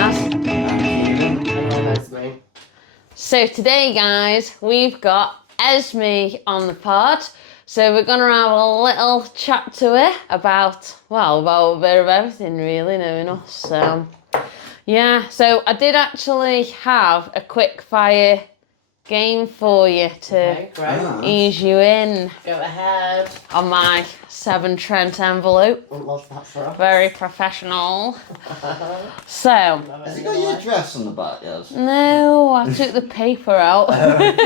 Yaz. Hello, Esmee. So today, guys, we've got Esmee on the pod. So we're going to have a little chat to her about a bit of everything, really, knowing us. So, yeah. So I did actually have a quick fire game for you to ease you in. Go ahead. On my 7 Trent envelope. Love that for us. Very professional. So. Has it got your address on the back, yes? No, I took the paper out. Letting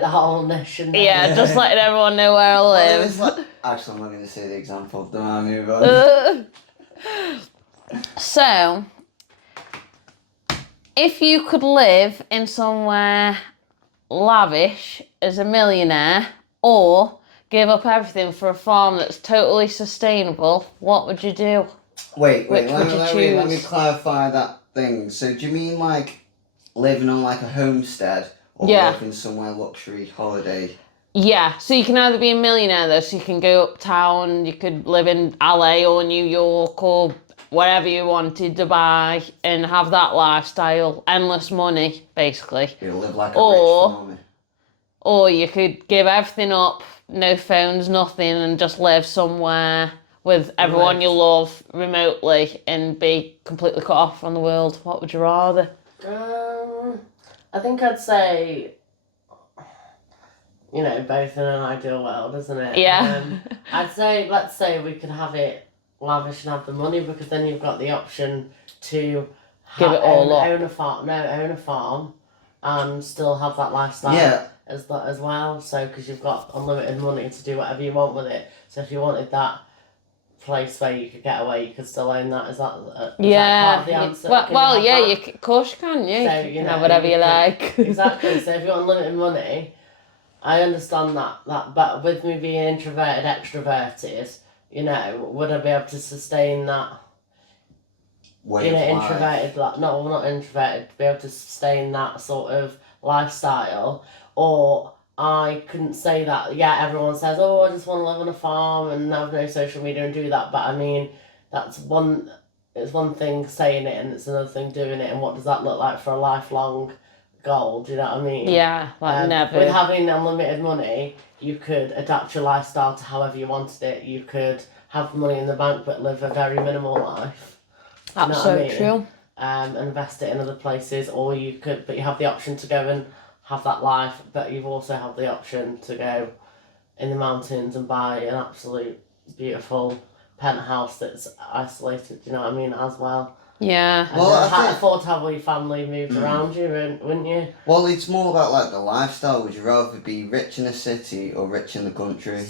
the whole nation know. Yeah, just letting everyone know where I live. Actually, I'm not going to say the example. Don't mind me about it. So, if you could live in somewhere lavish as a millionaire or give up everything for a farm that's totally sustainable, what would you do? Wait, Which would you let me choose? clarify that thing. So do you mean like living on like a homestead or Yeah. living somewhere luxury holiday? Yeah, so you can either be a millionaire though, so you can go uptown, you could live in LA or New York or wherever you wanted, Dubai, and have that lifestyle, endless money, basically. You live like a Or- rich farmer. Or you could give everything up, no phones, nothing, and just live somewhere with everyone you love remotely and be completely cut off from the world. What would you rather? I think I'd say, both in an ideal world, isn't it? Yeah. I'd say, let's say we could have it lavish and have the money, because then you've got the option to Give it all up. own a farm and still have that lifestyle. Yeah. As well, so because you've got unlimited money to do whatever you want with it. So if you wanted that place where you could get away, you could still own that. Is that part of the answer? Of course you can. Yeah, So, you can have whatever you like. Exactly. So if you want unlimited money, I understand that. But with me being introverted, extroverted, would I be able to sustain that? Way of life. Introverted, not introverted, to be able to sustain that sort of lifestyle. Or I couldn't say that. Yeah, everyone says, oh, I just want to live on a farm and have no social media and do that. But I mean, it's one thing saying it and it's another thing doing it. And what does that look like for a lifelong goal? Do you know what I mean? Yeah, never. With having unlimited money, you could adapt your lifestyle to however you wanted it. You could have money in the bank but live a very minimal life. That's so true. Invest it in other places, or you have the option to go and have that life, but you've also have the option to go in the mountains and buy an absolute beautiful penthouse that's isolated, you know what I mean, as well. Yeah. And afford to have all your family moved around you, wouldn't you? Well, it's more about like the lifestyle. Would you rather be rich in a city or rich in the country?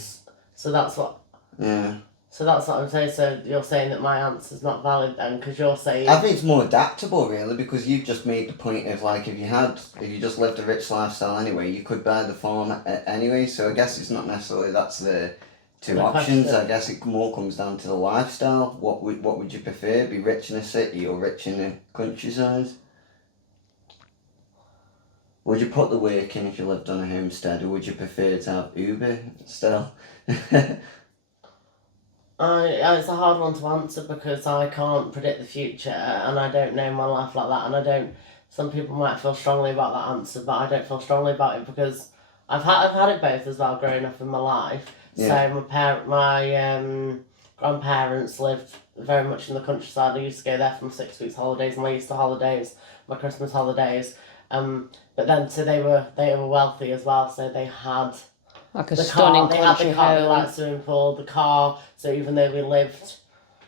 So that's what... Yeah. So that's what I'm saying. So you're saying that my answer's not valid then, because you're saying... I think it's more adaptable, really, because you've just made the point of, like, if you just lived a rich lifestyle anyway, you could buy the farm anyway, so I guess it's not necessarily that's the two options. I guess it more comes down to the lifestyle. What would you prefer, be rich in a city or rich in the countryside? Would you put the work in if you lived on a homestead, or would you prefer to have Uber still? It's a hard one to answer because I can't predict the future and I don't know my life like that, and some people might feel strongly about that answer, but I don't feel strongly about it because I've had it both as well growing up in my life. Yeah. So my grandparents lived very much in the countryside. I used to go there for my 6 weeks holidays, my Easter holidays, my Christmas holidays. But then so they were wealthy as well, so they had like a stunning country home. They had the swimming pool, the car. So even though we lived,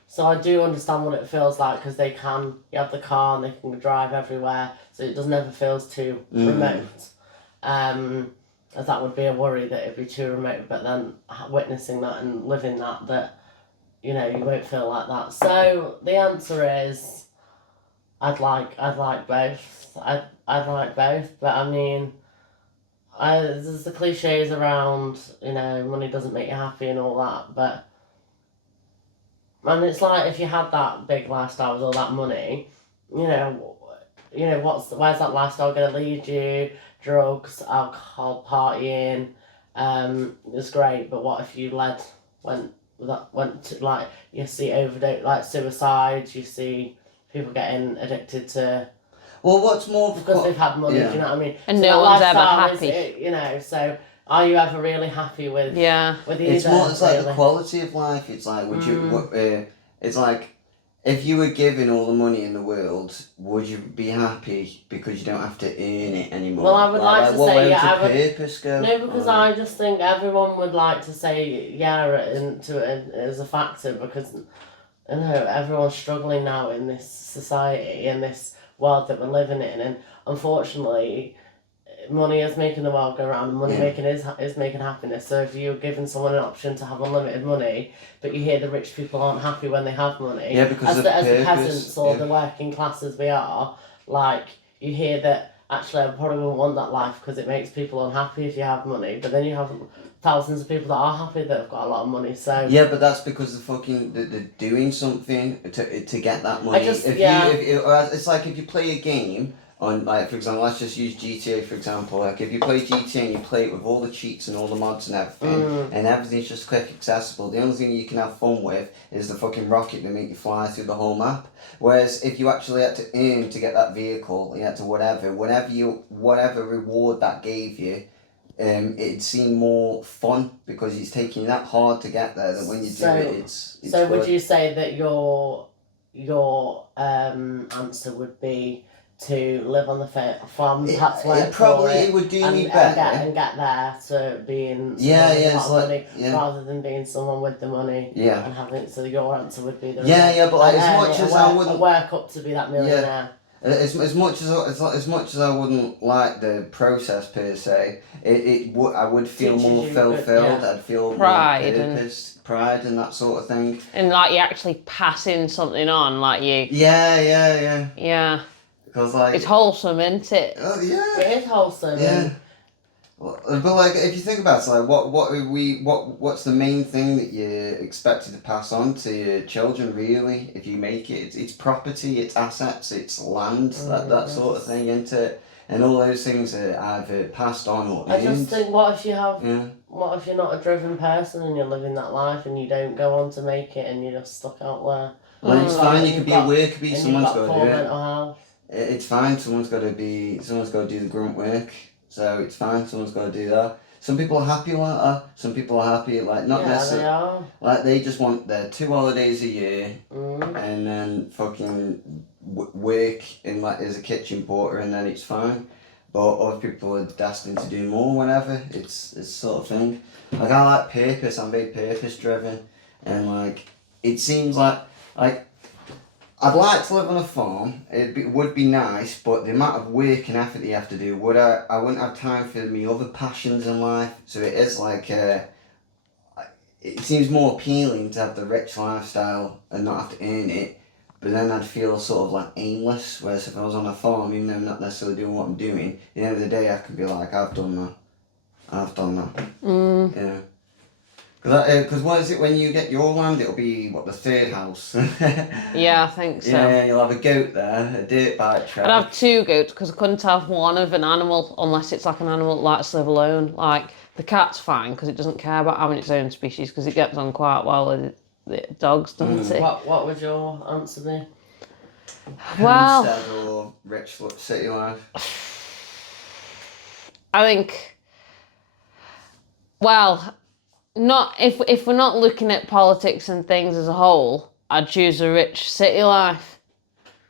so I do understand what it feels like, because you have the car and they can drive everywhere, so it doesn't ever feel too remote. As that would be a worry that it'd be too remote, but then witnessing that and living that you won't feel like that. So the answer is, I'd like both. I'd like both, but I mean, there's the cliches around, money doesn't make you happy and all that, but it's like if you had that big lifestyle with all that money, where's that lifestyle going to lead you? Drugs, alcohol, partying, it's great, but what if you went that went to, like, you see overdose, like suicides, you see people getting addicted to, Well, what's more because they've had money, yeah. do you know what I mean? And So no that one's ever lifestyle happy. you know, so are you ever really happy with Yeah. with either? It's more, it's like the really? quality of life. It's like, would you, it's like, if you were given all the money in the world, would you be happy because you don't have to earn it anymore? Well, I would like to say, where yeah, does the purpose go? No, because I just think everyone would like to say, yeah, into it as a factor, because, you know, everyone's struggling now in this society, in this world that we're living in, and unfortunately, money is making the world go round, and money making is making happiness. So if you're giving someone an option to have unlimited money, but you hear the rich people aren't happy when they have money, because as the peasants or the working class as we are, like, you hear that actually I probably wouldn't want that life because it makes people unhappy if you have money, but then you have thousands of people that are happy that have got a lot of money. So yeah, but that's because they're doing something to get that money. It's like if you play a game on, like, for example, let's just use GTA for example. Like, if you play GTA and you play it with all the cheats and all the mods and everything, and everything's just quick accessible, the only thing you can have fun with is the fucking rocket that make you fly through the whole map. Whereas if you actually had to earn to get that vehicle, you had to whatever reward that gave you, it'd seem more fun because it's taking that hard to get there that when you do it, it's so good. would you say that your answer would be to live on the farm, perhaps work for it, would do me better, and get there to being with a lot of money, rather than being someone with the money, and having, so your answer would be the but like, as much as I wouldn't work up to be that millionaire. As much as I wouldn't like the process per se, I would feel more fulfilled. I'd feel pride more purpose, pride and that sort of thing. And like you're actually passing something on, like you. Yeah. Because like it's wholesome, isn't it? Oh yeah. It is wholesome. Yeah. But like, if you think about it, like, what's the main thing that you're expected to pass on to your children? Really, if you make it, it's property, it's assets, it's land, that sort of thing, isn't it? And all those things are either passed on or I just think, what if you're not a driven person and you're living that life and you don't go on to make it and you're just stuck out there? Well, it's fine. You could be a worker bee. Someone's got to do it. Health. It's fine. Someone's got to do the grunt work. So it's fine. Someone's got to do that. Some people are happy like that. Some people are happy like not necessarily. They are. Like, they just want their 2 holidays a year, and then fucking work in, like, as a kitchen porter, and then it's fine. But other people are destined to do more. Whenever it's sort of thing. Like, I like purpose. I'm very purpose driven, and like, it seems like I'd like to live on a farm. It would be nice, but the amount of work and effort that you have to do, I wouldn't have time for me other passions in life. So it is like, it seems more appealing to have the rich lifestyle and not have to earn it. But then I'd feel sort of like aimless. Whereas if I was on a farm, even though I'm not necessarily doing what I'm doing, at the end of the day I could be like, I've done that. Yeah. Because what is it, when you get your land, it'll be, the third house? Yeah, I think so. Yeah, you'll have a goat there, a dirt bike track. I'd have 2 goats because I couldn't have one of an animal unless it's like an animal that likes to live alone. Like, the cat's fine because it doesn't care about having its own species because it gets on quite well with the dogs, doesn't it? What would your answer be? Well, Homestead or rich city life? I think, not if we're not looking at politics and things as a whole, I'd choose a rich city life.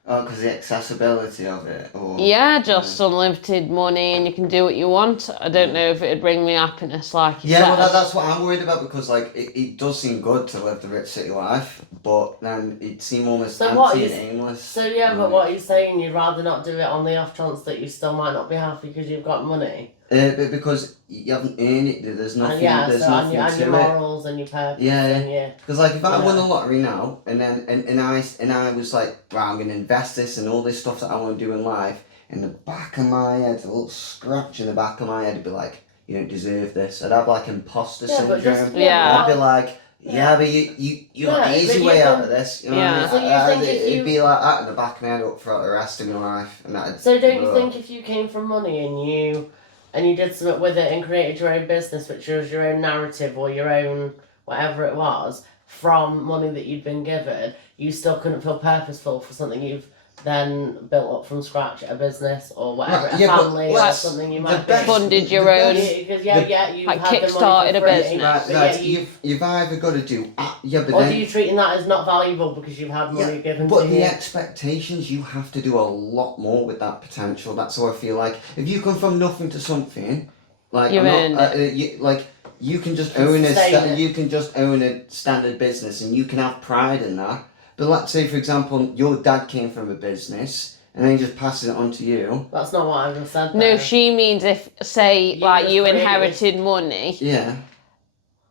Oh, because the accessibility of it? Or, yeah, just unlimited money and you can do what you want. I don't know if it'd bring me happiness like you said. Yeah, well, that's what I'm worried about, because like it does seem good to live the rich city life, but then it seems almost empty and aimless. So but what you're saying, you'd rather not do it on the off chance that you still might not be happy because you've got money? But because you haven't earned it, there's nothing. There's nothing and to your morals and your purpose. Yeah. Because like, if I won the lottery now, and I was like, right, I'm gonna invest this and all this stuff that I want to do in life, in the back of my head, a little scratch in the back of my head, would be like, you don't deserve this. I'd have like imposter syndrome. I'd be like, but you got an easy way out of this. You know what I mean? It'd be like that in the back of my head up for the rest of my life. So don't you think if you came from money and you did something with it and created your own business, which was your own narrative or your own whatever it was, from money that you'd been given, you still couldn't feel purposeful for something you've then built up from scratch, a business or whatever, a family or something you might funded your own. Because you had the money kickstarted for a free, business. but You've either got to do but or then, do you treating that as not valuable because you've had money given to you? But the expectations, you have to do a lot more with that potential. That's how I feel like. If you come from nothing to something, like You earned it. You can just You own sustain it. you can just own a standard business, and you can have pride in that. But let's say, for example, your dad came from a business, and then he just passes it on to you. That's not what I just said. No, she means if, say, you inherited money. Yeah.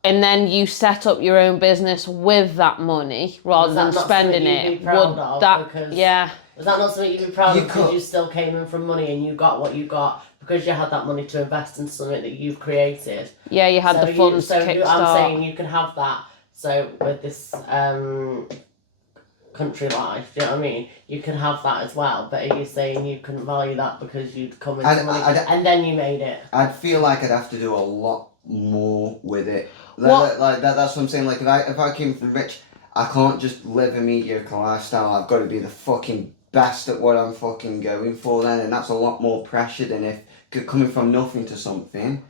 And then you set up your own business with that money rather than spending it. Was that not something you'd be proud of because you still came in from money and you got what you got because you had that money to invest in something that you've created? Yeah, you had the funds to kickstart. I'm saying you can have that. So with this country life, do you know what I mean? You can have that as well. But are you saying you couldn't value that because you'd come into money and then you made it? I'd feel like I'd have to do a lot more with it. That's what I'm saying. Like if I came from rich, I can't just live a mediocre lifestyle. I've got to be the fucking best at what I'm fucking going for then, and that's a lot more pressure than if coming from nothing to something.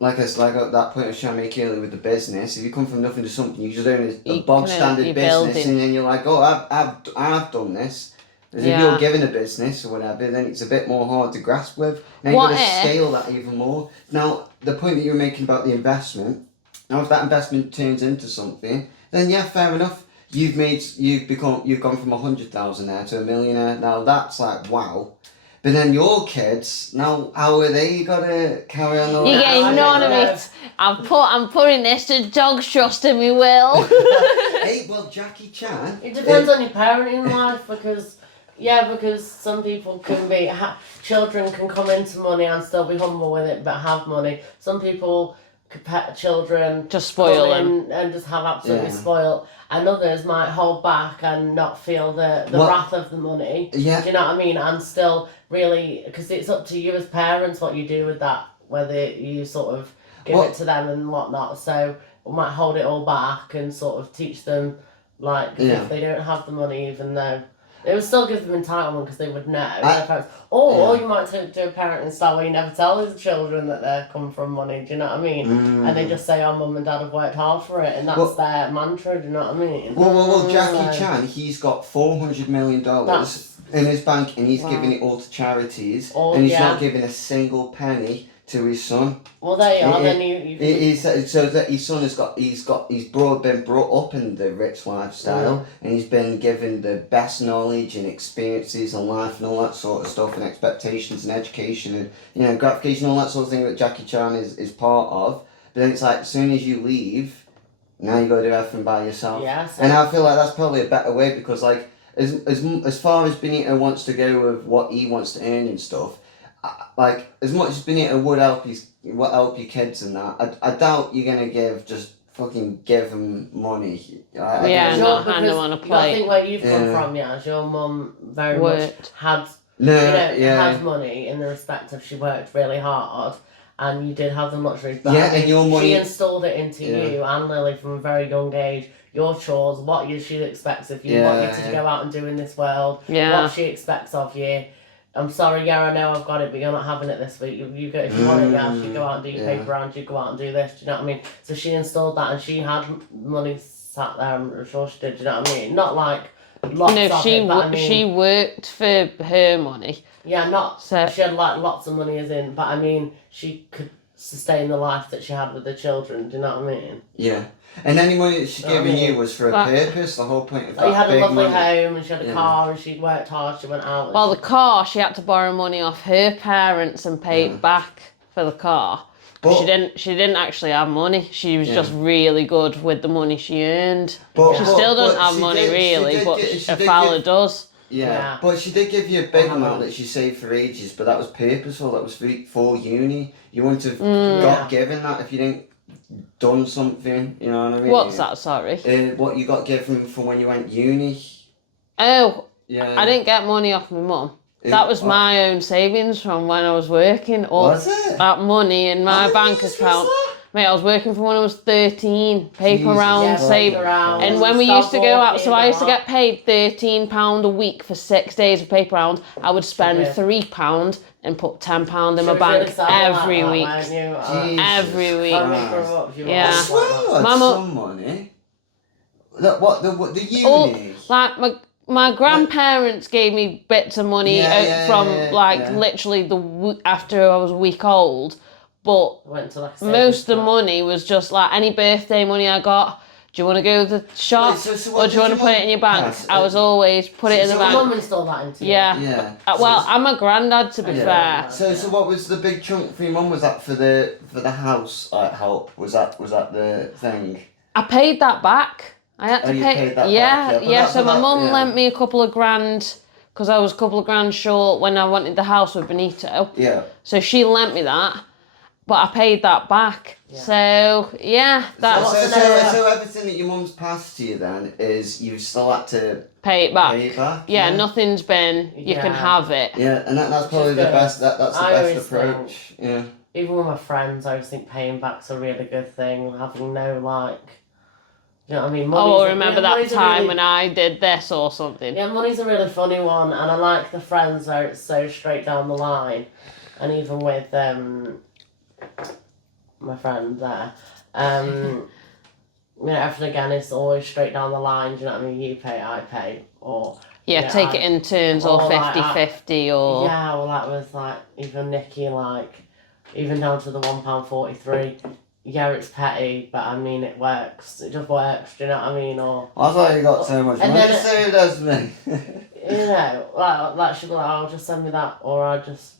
Like that point I was trying to make earlier with the business. If you come from nothing to something, you just own a bog standard business, and then you're like, oh, I've done this. Whereas if you're given a business or whatever, then it's a bit more hard to grasp with. Now you've got to scale that even more. Now the point that you were making about the investment. Now if that investment turns into something, then yeah, fair enough. You've gone from 100,000 there to a millionaire. Now that's like wow. But then your kids, now how are they gonna carry on? You're getting none of it. I'm putting this to dog's trust in me will. Hey, well, Jackie Chan. It depends on your parenting life because some people can be children can come into money and still be humble with it, but have money. Some people. Children just spoil them and just have absolutely spoiled, and others might hold back and not feel the wrath of the money. Yeah. Do you know what I mean? And still really, because it's up to you as parents what you do with that, whether you sort of give it to them and whatnot. So we might hold it all back and sort of teach them if they don't have the money, even though. It would still give them entitlement because they would know. Or you might do a parenting style where you never tell the children that they come from money, do you know what I mean? And they just say, oh, mum and dad have worked hard for it, and that's their mantra, do you know what I mean? Well, Jackie Chan, he's got $400 million in his bank, and he's giving it all to charities, and he's not giving a single penny to his son. Well, there you are. Then so that his son he's been brought up in the rich lifestyle, and he's been given the best knowledge and experiences in life and all that sort of stuff, and expectations and education and gratification, all that sort of thing that Jackie Chan is part of. But then it's like as soon as you leave, now you got to do everything by yourself. Yeah. And I feel like that's probably a better way because like as far as Benito wants to go with what he wants to earn and stuff. Like as much as Benito would help your kids and that, I doubt you're gonna give them money. Hand them on a plate. I think where you've come from, your mum very much had money in the respect of she worked really hard, and you did have the luxury. But and your money. She installed it into you and Lily from a very young age. Your chores, what she expects of you, what you to go out and do in this world, what she expects of you. I'm sorry, I know I've got it, but you're not having it this week. You go if you want it, you go out and do your paper round, you go out and do this, do you know what I mean? So she installed that and she had money sat there, I'm sure she did, do you know what I mean? Not like lots of it, but I mean, she worked for her money. Yeah, she had like lots of money as in, but I mean, she could sustain the life that she had with the children, do you know what I mean? Yeah. And any money that she's given you was for a purpose, the whole point of that. You had a lovely money. home and she had a car and she worked hard, she went out. Well, the car, she had to borrow money off her parents and pay it back for the car. But she didn't actually have money. She was just really good with the money she earned. She still doesn't have money but a fella does. Yeah, but she did give you a big amount that she saved for ages, but that was purposeful, that was for uni. You wouldn't have got given that if you didn't done something, you know what I mean? What's that, sorry? What you got given for when you went uni. Oh, yeah. I didn't get money off my mum. That was my own savings from when I was working. Was it? That money in my bank account. Mate, I was working from when I was 13, paper Jesus. round, Yeah, save. paper round. And when we Start used to go out, so I used to walking, get paid £13 a week for 6 days of paper round. I would spend Yeah. £3 and put £10 in She my was bank really sad every like week. that, weren't you? Every week. When we grew up, you were Yeah. I always swear like you that. had My mum- some money. Look, what the uni? Oh, like my grandparents gave me bits of money from literally after I was a week old, but Went to like most of the savings money was just like any birthday money I got. Do you want to go to the shop, Wait, so what or do you did want to your put it in your bank? pass? I was always put it in the so My bank. mum installed that into you. Yeah. Yeah. Well, I'm a granddad, to be Yeah. fair. So what was the big chunk for your mum? Was that for the house help? Was that the thing? I paid that back. I had to you pay. paid that Yeah, back, yeah, but yeah. that- So but my that- mum yeah. lent me a couple of grand because I was a couple of grand short when I wanted the house with Benito. Yeah. So she lent me that, but I paid that back. Yeah. So yeah, that's So everything that your mum's passed to you then is you've still had to pay it back. pay it back. Yeah, nothing's been. You can Yeah. have it. Yeah, and that's probably is the good. best. That's the I best always approach. Yeah. Even with my friends, I always think paying back's a really good thing. Having no you know what I mean? Oh, I remember that money's a time really- when I did this or something. Yeah, money's a really funny one, and I like the friends where it's so straight down the line. And even with my friend there, you know, everything again is always straight down the line. Do you know what I mean? You pay, I pay, or Yeah, take it in turns or or like 50-50 or. yeah, well, that was like even Nikki, like even down to the £1.43. Yeah, it's petty, but I mean it works. It just works. Do you know what I mean? Or I thought you got so much And money then saved as me. you know, like she'd be like, "Oh, just send me that," or I just,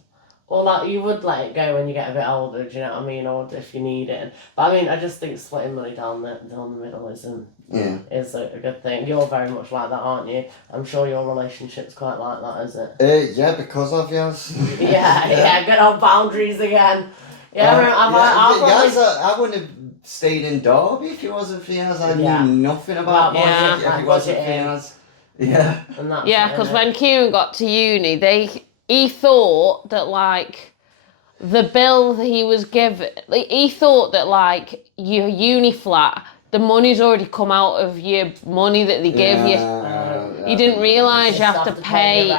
or like you would let it go when you get a bit older. Do you know what I mean? Or if you need it. But I mean, I just think splitting money down the middle is a good thing. You're very much like that, aren't you? I'm sure your relationship's quite like that, is it? Yeah, because of Yaz. yeah, good old boundaries again. Yeah, I wouldn't have stayed in Derby if it wasn't for Yaz. I knew nothing about Well, budget yeah. if it wasn't for Budgeting. Yaz. Yeah. And that's Yeah, it, because innit? when Kieran got to uni, he thought that like the bill that he was given, he thought that like your uni flat, the money's already come out of your money that they give you. He didn't realise you have to pay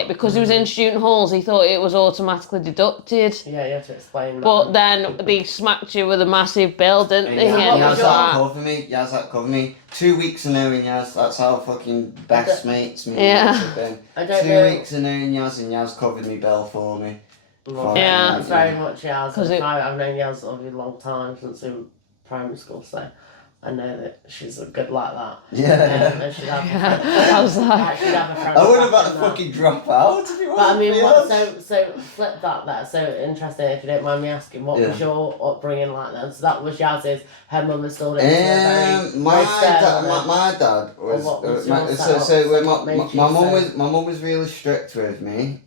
it because he was in student halls. He thought it was automatically deducted. Yeah, you have to explain that. But then they smacked you with a massive bill, didn't they? Yeah, And it Yaz was that like- covered me. Yaz that covered me. 2 weeks of knowing Yaz. That's how fucking best mates me Yeah. have been. I don't 2 know. weeks of knowing Yaz and Yaz covered me bill for me. Yeah. It's very much Yaz. 'Cause I've known Yaz a long time, since in primary school, so I know that she's good like that. Yeah. And she'd have I was like, she'd have a friend I would have back had to in that. fucking drop out if it But I wasn't mean, for Yaz. so flip that there. So interesting, if you don't mind me asking, what was your upbringing like then? So that was Yaz's. Her mum installed it. My dad was, what was my, your so setup? when What made you my mum say- was really strict with me.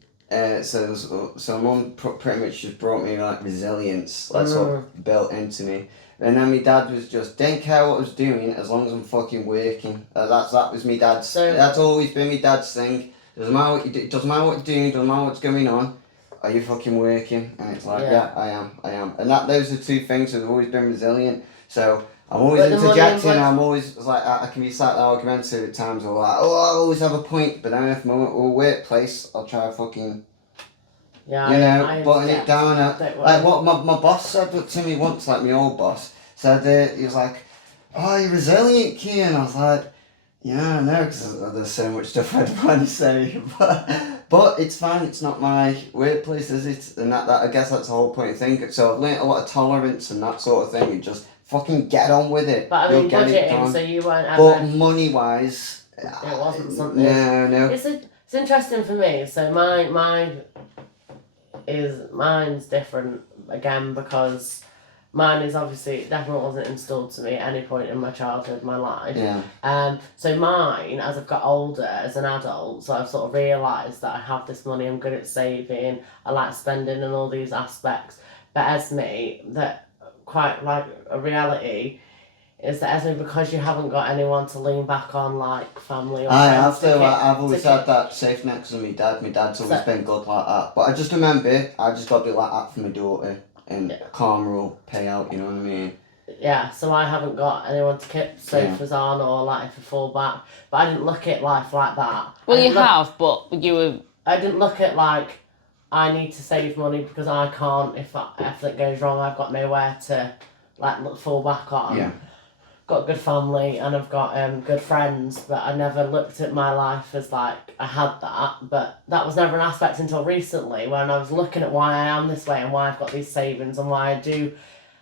So mum pretty much just brought me like resilience. That's what built into me. And then my dad was just didn't care what I was doing as long as I'm fucking working. That was my dad's. That's always been my dad's thing. Doesn't matter what you do. Doesn't matter what you're doing. Doesn't matter what's going on. Are you fucking working? And it's like, yeah, I am. And those are two things that have always been resilient. So I'm always interjecting. I'm always like, I can be slightly argumentative at times, or like, oh, I always have a point. But then if I'm at a workplace, I'll try to fucking, button it down. Like what my boss said to me once, like my old boss said, he was like, oh, you're resilient, Kian. I was like, yeah, I know, because there's so much stuff I'd want to say, but it's fine. It's not my workplace, is it? And that I guess that's the whole point of thing. So I've learnt a lot of tolerance and that sort of thing, and just fucking get on with it. But I mean, You'll get it budgeting, done. so you weren't ever. But money wise, it wasn't something. No. It's interesting for me. So mine's different again, because mine is obviously, it definitely wasn't installed to me at any point in my childhood, my life. Yeah. So mine, as I've got older as an adult, so I've sort of realised that I have this money, I'm good at saving, I like spending and all these aspects. But Esmee, that quite like a reality is that Esmee, because you haven't got anyone to lean back on, like family or I've friends always had that safe next to me dad. My dad's always been good like that. But I just remember, I just got to be like that for my daughter. and karma will pay out, you know what I mean? Yeah, so I haven't got anyone to keep sofas on or like for fall back. But I didn't look at life like that. Well, you have, but you were... I didn't look at like, I need to save money because I can't, if anything goes wrong, I've got nowhere to like fall back on. Yeah. Got a good family and I've got good friends, but I never looked at my life as like I had that. But that was never an aspect until recently when I was looking at why I am this way and why I've got these savings and why I do.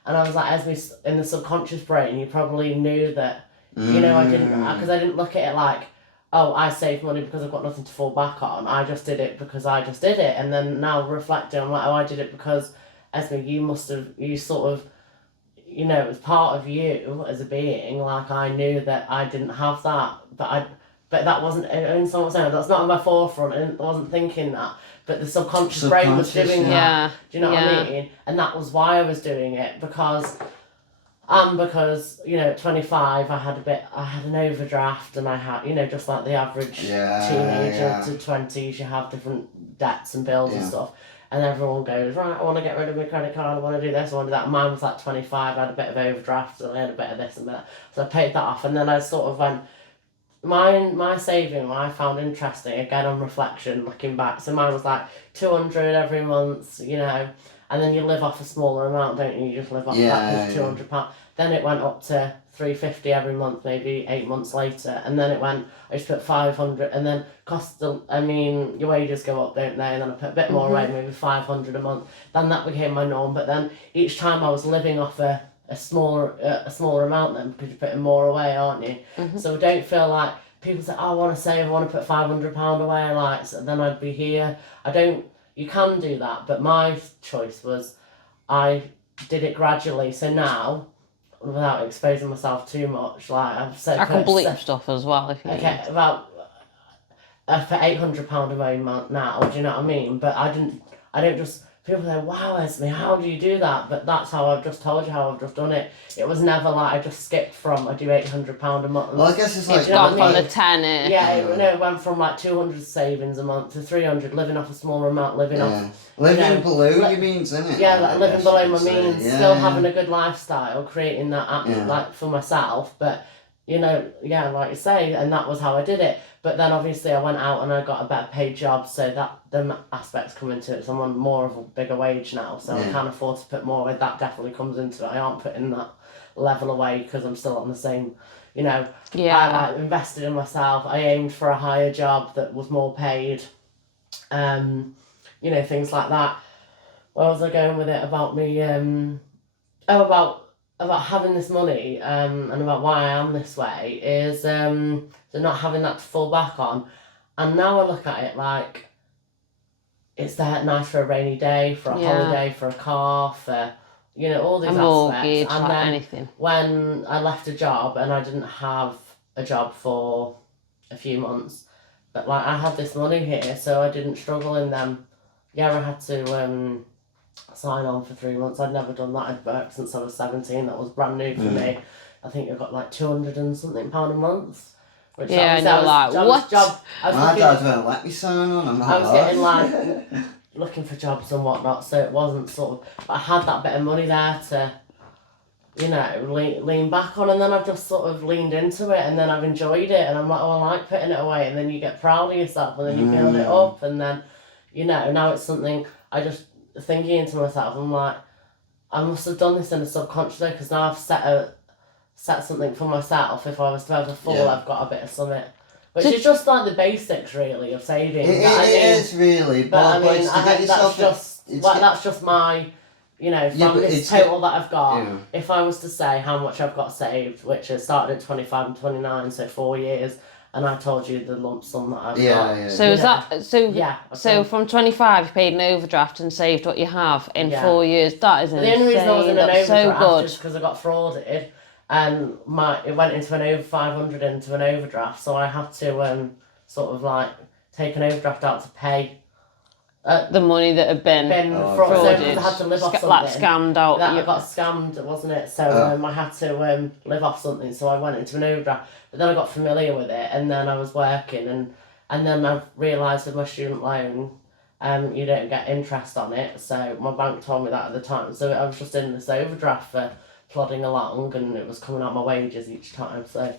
And I was like, Esmee, in the subconscious brain, you probably knew that, you know, I didn't, because I didn't look at it like, oh, I saved money because I've got nothing to fall back on. I just did it because I just did it. And then now reflecting, I'm like, oh, I did it because, Esmee, you sort of, you know, it was part of you as a being. Like, I knew that I didn't have that, but that wasn't, in some sense, that's not in my forefront. I wasn't thinking that. But the subconscious brain was doing that. Yeah. Do you know what I mean? And that was why I was doing it, because, you know, at 25, I had an overdraft, and I had, you know, just like the average teenager to 20s, you have different debts and bills and stuff. And everyone goes, right, I want to get rid of my credit card, I want to do this, I want to do that. And mine was like 25, I had a bit of overdraft, and I had a bit of this and that. So I paid that off, and then I sort of went, my saving, I found interesting, again on reflection, looking back. So mine was like 200 every month, you know, and then you live off a smaller amount, don't you? You just live off that £200. Then it went up to 350 every month, maybe 8 months later, and then it went, I just put 500, and then your wages go up, don't they? And then I put a bit more away, maybe 500 a month. Then that became my norm. But then each time I was living off a smaller amount then, because you're putting more away, aren't you? So I don't feel like people say, oh, I want to save, I want to put £500 away, like, so then I'd be here. You can do that, but my choice was, I did it gradually. So now, without exposing myself too much, like I've said, I can bleep stuff as well if you need. About I put £800 away now. Do you know what I mean? But I don't just. People say, wow, Esmee, how do you do that? But that's how I've just told you how I've just done it. It was never like I just skipped from, I do £800 a month. Well, I guess it's like... It's gone from the 10. Yeah, it went from like 200 savings a month to 300, living off a smaller amount, living off... Living below your means, innit? Yeah, like living below my means, still having a good lifestyle, creating that like for myself. But, you know, like you say, and that was how I did it. But then obviously I went out and I got a better paid job, so that the aspects come into it. So I'm on more of a bigger wage now, so I can't afford to put more. That definitely comes into it. I aren't putting that level away because I'm still on the same, you know. I invested in myself. I aimed for a higher job that was more paid. You know, things like that. Where was I going with it about me? About having this money and about why I am this way is so not having that to fall back on. And now I look at it like it's that nice for a rainy day, for a holiday, for a car, for, you know, all these mortgage, aspects. And like then anything. when I left a job and I didn't have a job for a few months, but like I had this money here, so I didn't struggle in them. Yeah, I had to sign on for 3 months. I'd never done that. I'd worked since I was 17. That was brand new for me. I think I got like 200 and something £200 a month. Which I know, like, what? My dad won't let me sign on. I was getting like looking for jobs and whatnot, so it wasn't sort of. I had that bit of money there to, you know, lean back on, and then I've just sort of leaned into it, and then I've enjoyed it, and I'm like, oh, I like putting it away, and then you get proud of yourself, and then you build it up, and then, you know, now it's something I just thinking to myself. I'm like, I must have done this in a subconscious way, because now I've set something for myself. If I was to ever fall, I've got a bit of something. Which is just like the basics, really, of saving. It is really, but I mean, to get yourself that's just my, you know, from this total that I've got. If I was to say how much I've got saved, which has started at 25 and 29, so 4 years, and I told you the lump sum that I've got. Yeah. So is that so from 25 you paid an overdraft and saved what you have in 4 years? That is insane. The only reason I was in an overdraft so good. is because I got frauded, and it went into an over 500 into an overdraft, so I had to sort of like take an overdraft out to pay the money that had been frauded. I had to live off something. Like scammed out. I got scammed, wasn't it? So I had to live off something, so I went into an overdraft. But then I got familiar with it, and then I was working, and then I realised with my student loan, you don't get interest on it. So my bank told me that at the time. So I was just in this overdraft for plodding along, and it was coming out my wages each time. So,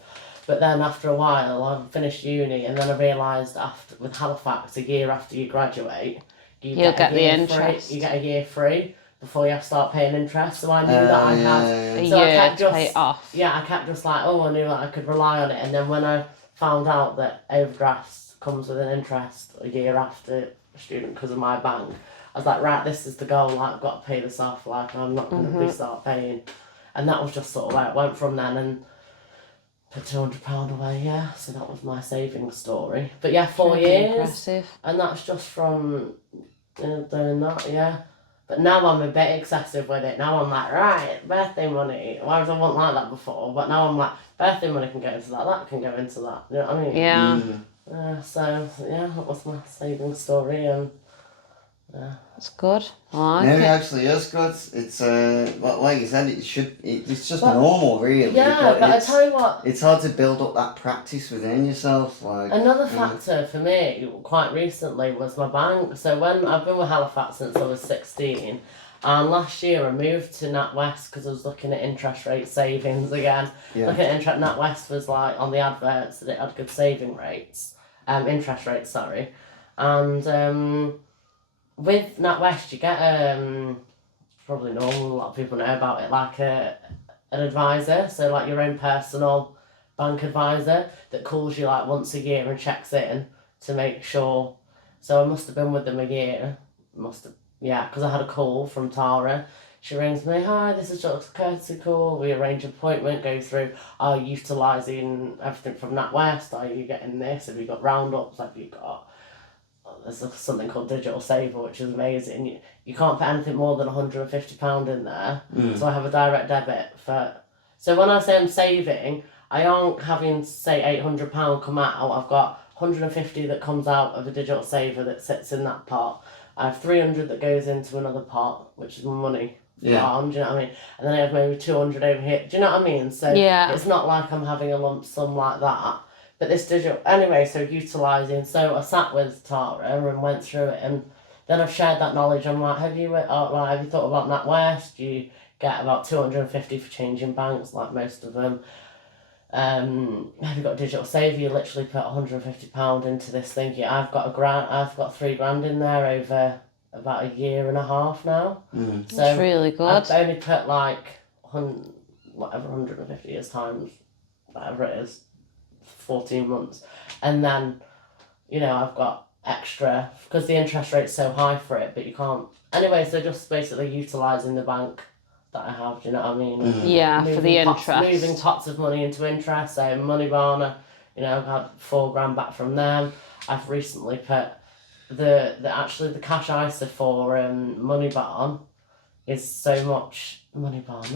but then after a while, I finished uni, and then I realised with Halifax, a year after you graduate, you'll get the interest. You get a year free before you have to start paying interest. So I knew that I had a year to pay it off. Yeah, I kept just like, I knew that I could rely on it. And then when I found out that overdrafts comes with an interest a year after a student because of my bank, I was like, right, this is the goal. Like, I've got to pay this off. Like, I'm not going to restart paying. And that was just sort of where it went from then. And put £200 away, yeah. So that was my savings story. But yeah, 4 years. Impressive. And that's just from doing that, yeah. But now I'm a bit excessive with it. Now I'm like, right, birthday money. Whereas I wasn't like that before. But now I'm like, birthday money can go into that can go into that. You know what I mean? Yeah. So, yeah, that was my savings story. And That's good. I like it it. actually is good. It's like you said, it's just normal, really. Yeah, but I tell you what. It's hard to build up that practice within yourself. Like another factor for me, quite recently, was my bank. So when I've been with Halifax since I was 16, and last year I moved to NatWest because I was looking at interest rate savings again. Yeah. Looking at NatWest was like on the adverts that it had good saving rates, interest rates, sorry, and with NatWest you get probably normal, a lot of people know about it, like an advisor, so like your own personal bank advisor that calls you like once a year and checks in to make sure. So I must have been with them a year, because I had a call from Tara. She rings me, hi, this is just a courtesy call. We arrange an appointment, go through, are you utilising everything from NatWest? Are you getting this? Have you got roundups? Have you got... There's something called Digital Saver, which is amazing. You can't put anything more than £150 in there. So I have a direct debit for... So when I say I'm saving, I aren't having, say, £800 come out. I've got 150 that comes out of a Digital Saver that sits in that pot. I have 300 that goes into another pot, which is my money. Yeah. Do you know what I mean? And then I have maybe 200 over here. Do you know what I mean? So it's not like I'm having a lump sum like that. But this digital... Anyway, so utilising... So I sat with Tara and went through it, and then I've shared that knowledge. I'm like, have you thought about NatWest? You get about 250 for changing banks, like most of them. Have you got Digital Saver? You literally put £150 into this thing. Yeah, I've got £3,000 in there over about a year and a half now. So that's really good. I've only put like 150 years times whatever it is, 14 months, and then I've got extra because the interest rate's so high for it, but you can't anyway. So just basically utilising the bank that I have. Do you know what I mean? Yeah, for the interest. Moving pots of money into interest. So Moneybarn, I've had £4,000 back from them. I've recently put the cash ISA for Moneybarn is so much Moneybox.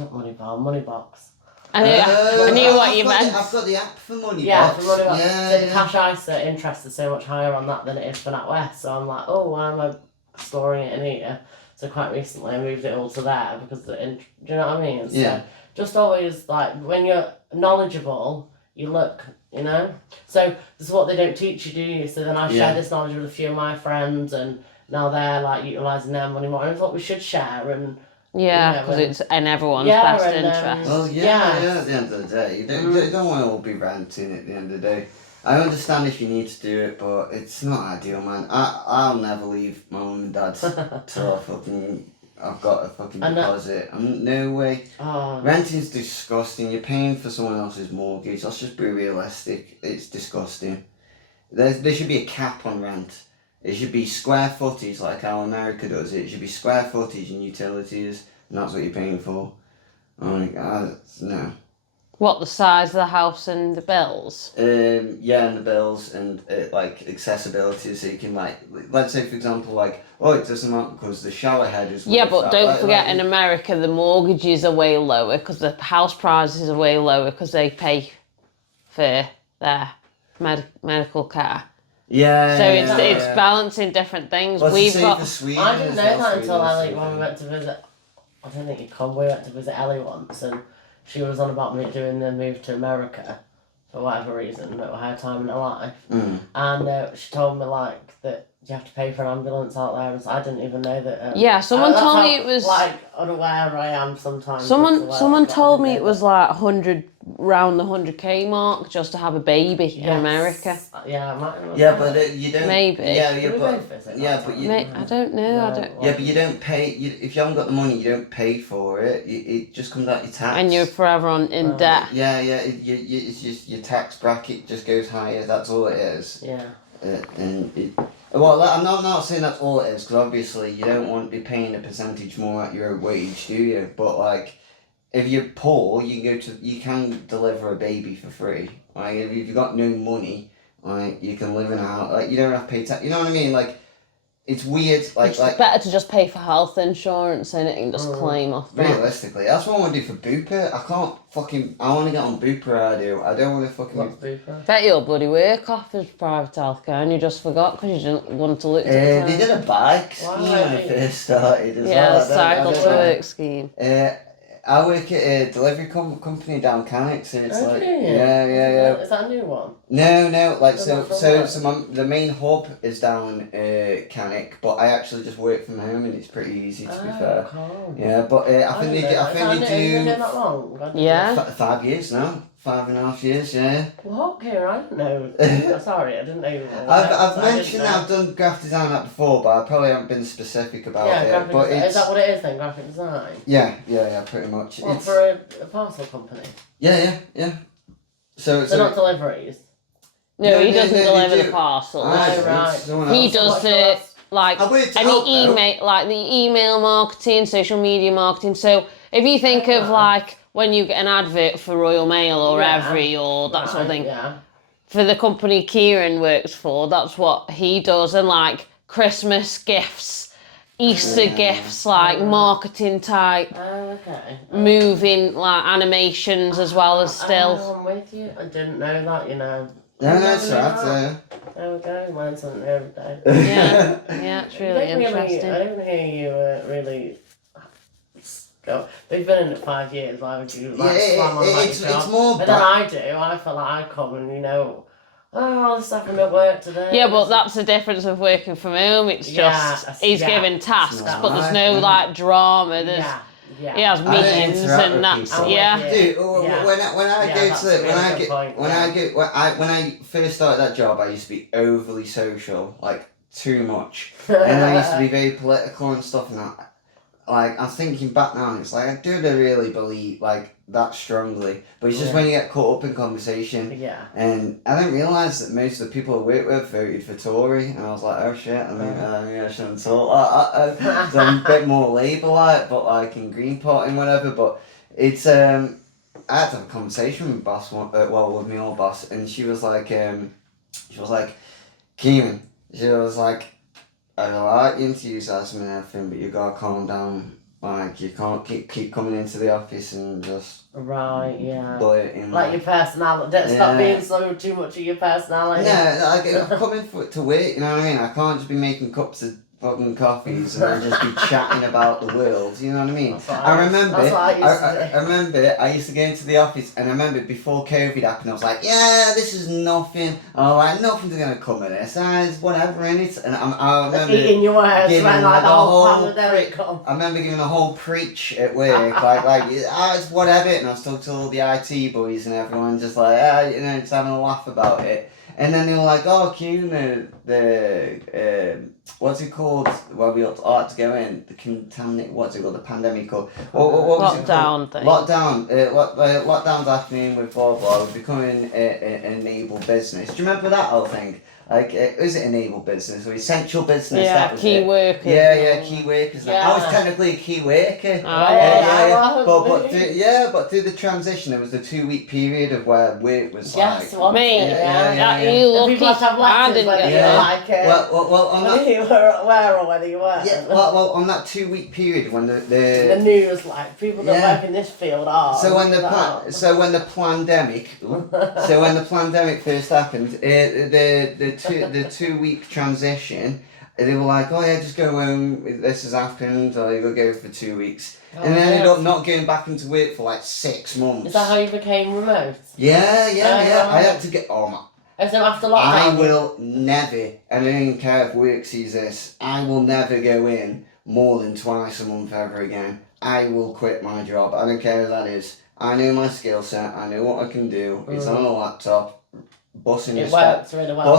I knew what you meant. I've got the app for Moneybox. Yeah, for Moneybox. Yeah, so the cash ISA interest is so much higher on that than it is for NatWest. So I'm like, why am I storing it in here? So quite recently I moved it all to there because do you know what I mean? Yeah. So just always like when you're knowledgeable, you look, So this is what they don't teach you, do you? So then I share this knowledge with a few of my friends, and now they're like utilising their money more. And it's what we should share and. Yeah, because it's in everyone's best interest. Well, at the end of the day, you don't want to all be ranting at the end of the day. I understand if you need to do it, but it's not ideal, man. I'll never leave my mum and dad's till I've got a fucking deposit. No way. Renting's disgusting. You're paying for someone else's mortgage. Let's just be realistic. It's disgusting. There should be a cap on rent. It should be square footage like how America does it. It should be square footage and utilities, and that's what you're paying for. Oh my God, no. What, the size of the house and the bills? And the bills and like accessibility, so you can let's say for example it doesn't matter because the shower head is. Yeah, but don't forget in America the mortgages are way lower because the house prices are way lower because they pay for their medical care. Yeah. So it's balancing different things. Well, We've got. Sweden, I didn't know that until Ellie when we went to visit. I don't think you come. We went to visit Ellie once, and she was on about me doing the move to America for whatever reason, at her time in her life. And she told me that you have to pay for an ambulance out there. And I didn't even know that. Yeah, someone that's told how, me it was like unaware I am sometimes. someone told me it was like 100 round the 100k mark just to have a baby in America. Yeah, yeah, but you don't. Maybe. Yeah, Do we but both visit yeah, that but time? you. I don't know. I don't. Yeah, but you don't pay. If you haven't got the money, you don't pay for it. It just comes out your tax. And you're forever in debt. Yeah, it's just your tax bracket just goes higher. That's all it is. Yeah. Well, I'm not saying that's all it is, because obviously you don't want to be paying a percentage more at your wage, do you? But like, if you're poor, you can deliver a baby for free. Like, if you've got no money, like, you can live in a house. Like, you don't have to pay tax. You know what I mean? Like, it's weird. Like, It's better to just pay for health insurance and it and just claim off that. Realistically, that's what I want to do for Bupa. I want to get on Bupa. I don't want to fucking. What's Bupa? Bet your bloody work offers private healthcare and you just forgot because you didn't want to look at it. They did a bike scheme when it first started as well. The cycle to work scheme. I work at a delivery company down Cannock, so it's Oh, like do you? yeah. Is that a new one? No, like So the main hub is down Cannock, but I actually just work from home and it's pretty easy to be fair. Cool. Yeah, but I think they do. Have you been doing that long? Yeah. 5 years now. 5.5 years, yeah. Well, okay, I didn't know. Sorry, I didn't know. I've mentioned that I've done graphic design that before, but I probably haven't been specific about it. Graphic But design. Is that what it is then, graphic design? Yeah, pretty much. What, It's, for a parcel company? yeah. So not deliveries? No, he doesn't they deliver do. the parcels. Right. He does the like I worked any out, though. email, like the email marketing, social media marketing. So if you think of like when you get an advert for Royal Mail or Every or that sort of thing, for the company Kieran works for, that's what he does, and like Christmas gifts, Easter gifts, like marketing type, moving like animations as well as still. I'm with you. I didn't know that, you know. No, that's right. There we go. Learn something every day. Yeah, it's really interesting. I didn't hear you really. Go. They've been in it 5 years. Why would you slam on it's more. But then I do. I feel like I come and all this stuff at work today. Yeah, but that's the difference of working from home. It's just he's given tasks, but there's no like drama. There's he has meetings and that's Dude, when I first started that job, I used to be overly social, like too much, and I used to be very political and stuff. And I'm thinking back now, and it's like I do really believe like that strongly, but it's just when you get caught up in conversation. Yeah. And I didn't realise that most of the people I work with voted for Tory, and I was like, oh shit, I shouldn't talk. So I'm a bit more Labour-like, but like in Green Party and whatever. But it's I had to have a conversation with boss with my old boss, and she was like, Kieran, she was like, I like interviews, Esmee and everything, but you gotta calm down. Like, you can't keep coming into the office and just... Right, yeah. Like your personality. Stop being so too much of your personality. Yeah, I'm coming to work, you know what I mean? I can't just be making cups of fucking coffees and then just be chatting about the world, you know what I mean? I remember I used to go into the office, and I remember before COVID happened, I was like, yeah, this is nothing. Nothing's going to come of this. It's whatever in it. And I remember eating your words giving when like the whole pandemic come. I remember giving a whole preach at work, it's whatever. And I was talking to all the IT boys and everyone, just like, just having a laugh about it. And then they were like, oh, Kieran, what's it called? Where we had to go in? What's it called? The pandemic or what was it called? Lockdown thing. Lockdown's happening with blah blah. We're becoming an enabled business. Do you remember that whole thing? Like, is it enabled business or essential business? Yeah, that was key it. workers. Yeah, key workers. Yeah. I was technically a key worker. But through the transition, there was the 2-week period of where work was You lucky. I didn't get that. Well, on that. Whether you were aware or whether you weren't. Yeah, well, on that 2-week period when the news, like people that work in this field are. So when the pandemic first happened, the 2-week transition, they were like, oh yeah, just go home. This has happened. Or you'll go for 2 weeks, and then ended up not going back into work for like 6 months. Is that how you became remote? Yeah. I had to get. Oh my. So after lockdown, I will never, and I don't even care if work sees this, I will never go in more than twice a month ever again. I will quit my job. I don't care who that is. I know my skill set. I know what I can do. It's on a laptop. It works really well.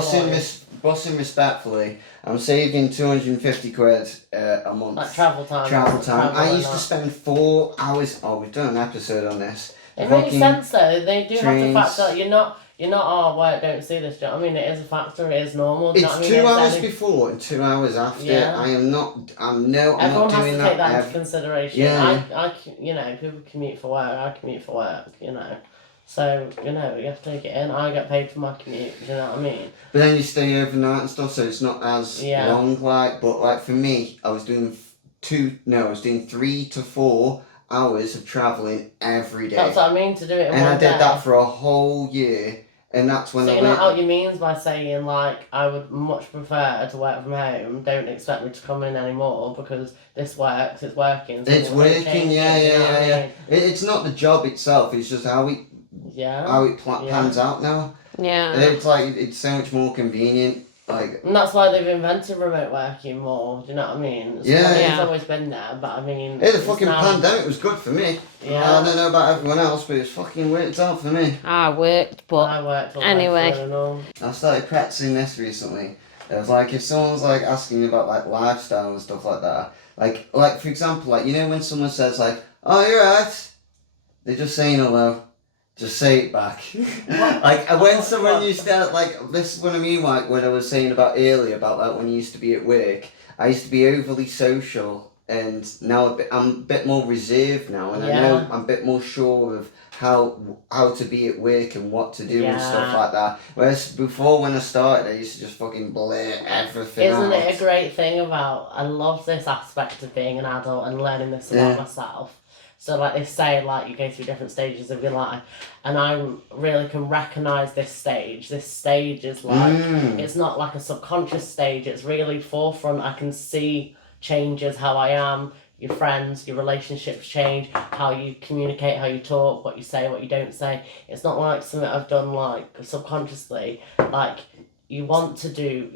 Bussing respectfully. I'm saving 250 quid a month. Like travel time. I used to spend 4 hours. Oh, we've done an episode on this. It makes sense though. They do have to factor that you're not. Oh, work don't see this. Do you know what I mean? It is a factor. It is normal. Do you know what I mean? 2 hours before and 2 hours after. Yeah. I'm not doing that. Everyone has to take that into consideration. Yeah. People commute for work. I commute for work. So, you have to take it in. I get paid for my commute, do you know what I mean? But then you stay overnight and stuff, so it's not as long, but for me, I was doing 3 to 4 hours of travelling every day. That's what I mean, to do it in one day. And I did that for a whole year, and that's when so you're not out your means by saying, I would much prefer to work from home, don't expect me to come in anymore, because this works, it's working. So it's working, yeah. It's not the job itself, it's just how it pans out now. Yeah. It's so much more convenient. And that's why they've invented remote working more, do you know what I mean? It's always been there, but I mean... The fucking pandemic was good for me. Yeah. I don't know about everyone else, but it's fucking worked out for me. I worked anyway. I started practicing this recently. It was if someone's asking me about lifestyle and stuff like that, like for example, when someone says oh, you're right, they're just saying hello. Just say it back. When someone used to, this is what I mean, when I was saying about earlier, about when you used to be at work, I used to be overly social, and now I'm a bit more reserved now, and I know I'm a bit more sure of how to be at work and what to do and stuff like that. Whereas before, when I started, I used to just fucking blare everything out. Isn't it a great thing I love this aspect of being an adult and learning this about myself. So they say you go through different stages of your life, and I really can recognise this stage. This stage is it's not like a subconscious stage, it's really forefront. I can see changes, how I am, your friends, your relationships change, how you communicate, how you talk, what you say, what you don't say. It's not like something I've done subconsciously. You want to do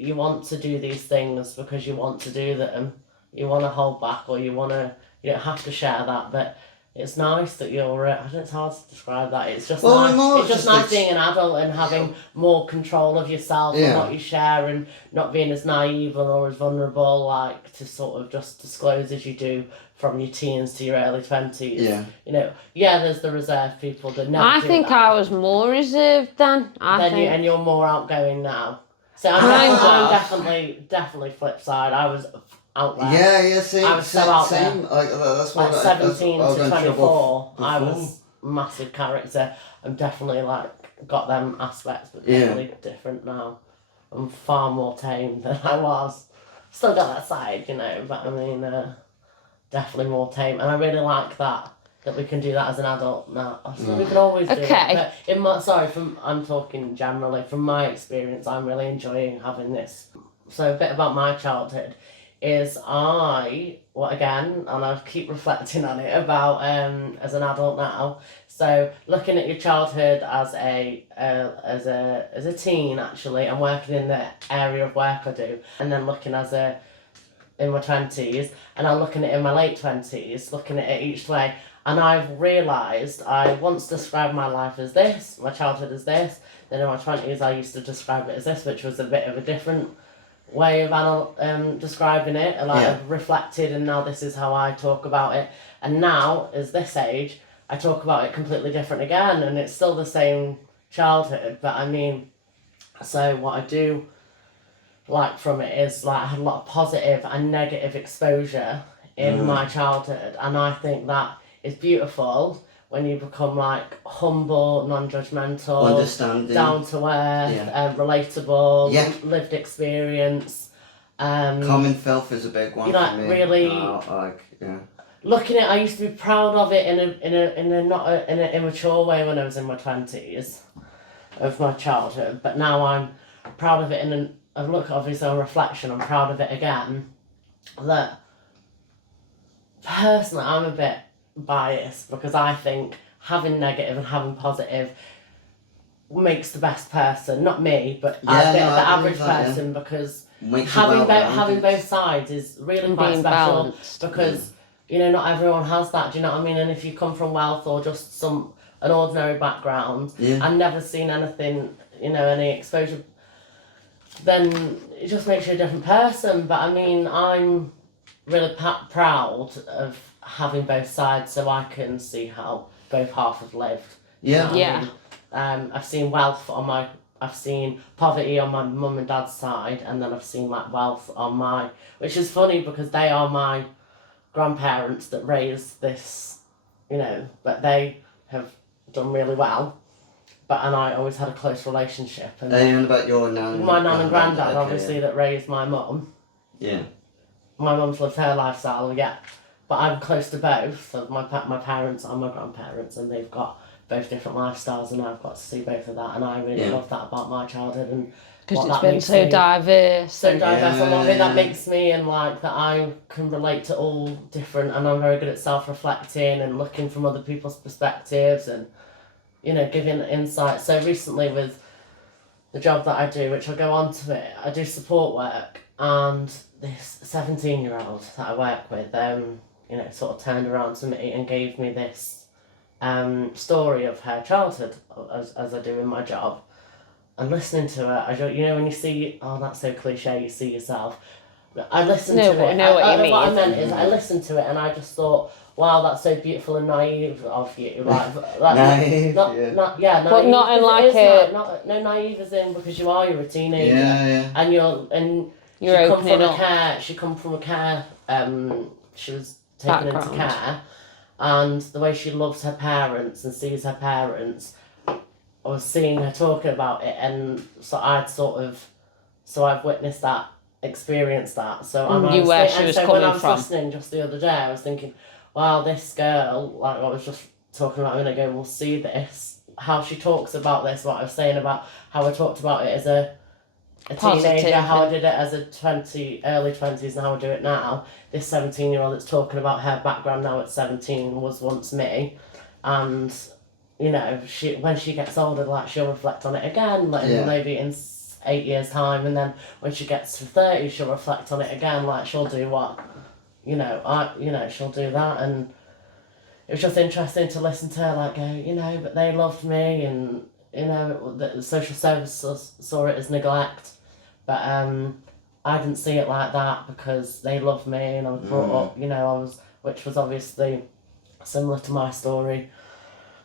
these things because you want to do them. You want to hold back, or you don't have to share that, but it's nice that you're. I don't know, it's hard to describe that. It's just nice. It's just nice being an adult and having more control of yourself and what you share, and not being as naive or as vulnerable, to sort of just disclose as you do from your teens to your early 20s. Yeah. There's the reserved people that never. I think I was more reserved then. And you're more outgoing now. So I'm definitely flip side. I was out there. Yeah, same. I was so out same. there. That's why 17 to 24, I was massive character. I'm definitely got them aspects, but definitely different now. I'm far more tame than I was. Still got that side, but I mean, definitely more tame. And I really like that we can do that as an adult now. We can always do it. But I'm talking generally, from my experience, I'm really enjoying having this. So a bit about my childhood is and I keep reflecting on it about as an adult now. So looking at your childhood as a teen, actually, I'm working in the area of work I do, and then looking in my 20s, and I'm looking at it in my late 20s, looking at it each way, and I've realised I once described my life as this, my childhood as this, then in my 20s I used to describe it as this, which was a bit of a different way of describing it, I've reflected, and now this is how I talk about it. And now, as this age, I talk about it completely different again, and it's still the same childhood, but I mean, so what I do from it is I had a lot of positive and negative exposure in my childhood, and I think that is beautiful when you become humble, non-judgmental, understanding, down to earth, relatable, lived experience. Common filth is a big one for me. Really. Looking at, I used to be proud of it in an immature way when I was in my 20s, of my childhood. But now I'm proud of it obviously on reflection, I'm proud of it again. That personally, I'm a bit biased, because I think having negative and having positive makes the best person, not me, but the I average believe that, person, because Makes you having well-rounded. both sides is really quite Being special, balanced. because you know, not everyone has that. Do you know what I mean? And if you come from wealth or just an ordinary background, and never seen anything, you know, any exposure, then it just makes you a different person. But I mean, I'm really proud of having both sides, so I can see how both half have lived. Yeah. You know what I mean? I've seen wealth I've seen poverty on my mum and dad's side, and then I've seen like wealth on my, which is funny because they are my grandparents that raised this, you know, but they have done really well. And I always had a close relationship. And about your nan? My nan and granddad, okay, obviously, that raised my mum. Yeah. My mum's lived her lifestyle, yeah. But I'm close to both of my parents and my grandparents, and they've got both different lifestyles, and I've got to see both of that, and I really love that about my childhood, and because it's been so diverse. So diverse, a lot of it that makes me, and like that I can relate to all different, and I'm very good at self-reflecting and looking from other people's perspectives, and you know, giving insight. So recently with the job that I do, which I'll go on to it, I do support work, and this 17-year-old that I work with, you know, sort of turned around to me and gave me this story of her childhood, as I do in my job. And listening to it, you know, when you see, oh, that's so cliche, you see yourself. I listened to it. I know what you mean. What I meant is, I listened to it and I just thought, wow, that's so beautiful and naive of you. Like Naive, naive. But not in like a... No, naive as in, because you're a teenager. Yeah. And You're opening up. She come from a care, she was taken into Background. care. And the way she loves her parents and sees her parents, I was seeing her talking about it, and so I've witnessed that, experienced that. So She was coming when I was from. listening just the other day, I was thinking, wow, this girl, like I was just talking about a minute ago, will see this, how she talks about this, what I was saying about how I talked about it as a teenager, how I did it as a early 20s, and how I do it now. This 17-year-old that's talking about her background now at 17 was once me, and you know, when she gets older, like she'll reflect on it again, like maybe in 8 years' time, and then when she gets to 30, she'll reflect on it again, like she'll do what, she'll do that. And it was just interesting to listen to her, like, go, you know, but they loved me, and you know, the social services saw it as neglect, but I didn't see it like that, because they loved me, and I was brought up, you know, which was obviously similar to my story.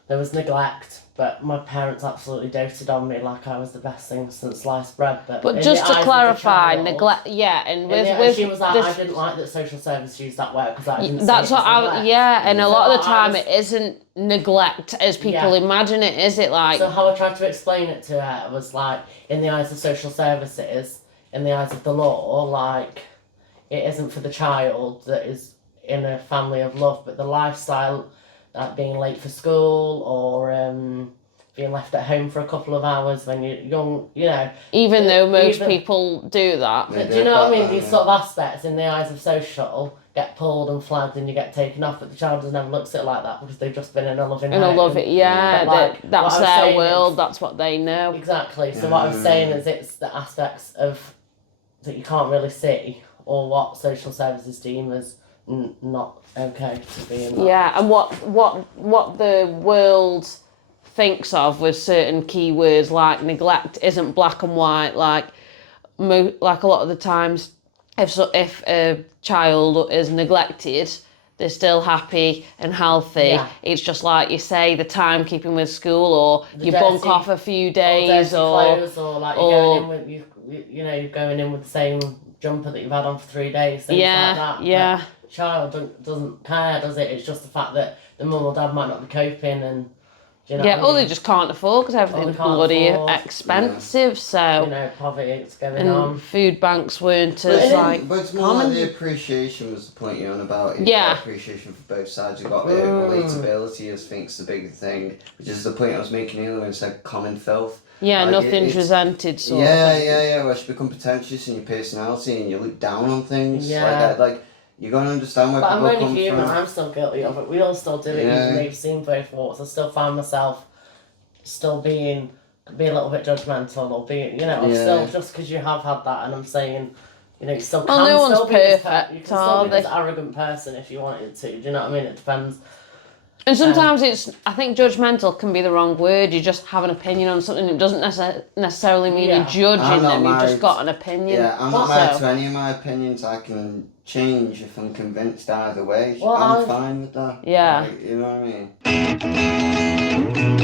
There was neglect, but my parents absolutely doted on me like I was the best thing since sliced bread. But just to clarify, neglect, and with she was like, I didn't like that social service used that word, because I didn't. That's see it what as neglect. and a lot of the time it isn't neglect as people imagine it, is it? Like, so how I tried to explain it to her was like, in the eyes of social services, in the eyes of the law, like, it isn't for the child that is in a family of love, but the lifestyle, like being late for school, or being left at home for a couple of hours when you're young, you know. Even though most people do that. Do you know what I mean? These sort of aspects in the eyes of social get pulled and flagged and you get taken off, but the child doesn't ever look at it like that, because they've just been in a loving home. That's their world, that's what they know. Exactly. So what I'm saying is, it's the aspects of that you can't really see, or what social services deem as not okay to be in that. Yeah, and what the world thinks of with certain keywords like neglect isn't black and white. Like a lot of the times, if a child is neglected, they're still happy and healthy. Yeah. It's just like you say, the timekeeping with school, or you bunk off a few days, or clothes, or like you're going in with the same jumper that you've had on for 3 days. Things like that. Yeah. But child doesn't care, does it? It's just the fact that the mum or dad might not be coping, and or they just can't afford, because everything's bloody expensive. So, you know, poverty is going on. And food banks weren't as but it's more like the appreciation was the point you're on about. You've got appreciation for both sides. You've got the relatability, I think's the big thing, which is the point I was making earlier when I said common filth. Yeah, like nothing's resented. Well, you become pretentious in your personality and you look down on things. Yeah. Like you gotta understand where but people I'm come only human. from. I'm still guilty of it. We all still do it. Even though you've seen both walks, I still find myself still being be a little bit judgmental or be, you know, Yeah. still just because you have had that, and I'm saying, you know, you still Well, can no one's still be this perfect, you can still are be this they? arrogant person if you wanted to. Do you know what I mean? It depends. And sometimes I think judgmental can be the wrong word. You just have an opinion on something. It doesn't necessarily mean Yeah. you're judging I'm not them. You've married. just got an opinion. Yeah, I'm Well, not married so- to any of my opinions. I can change if I'm convinced either way. Well, I'm fine with that. Yeah. Like, you know what I mean?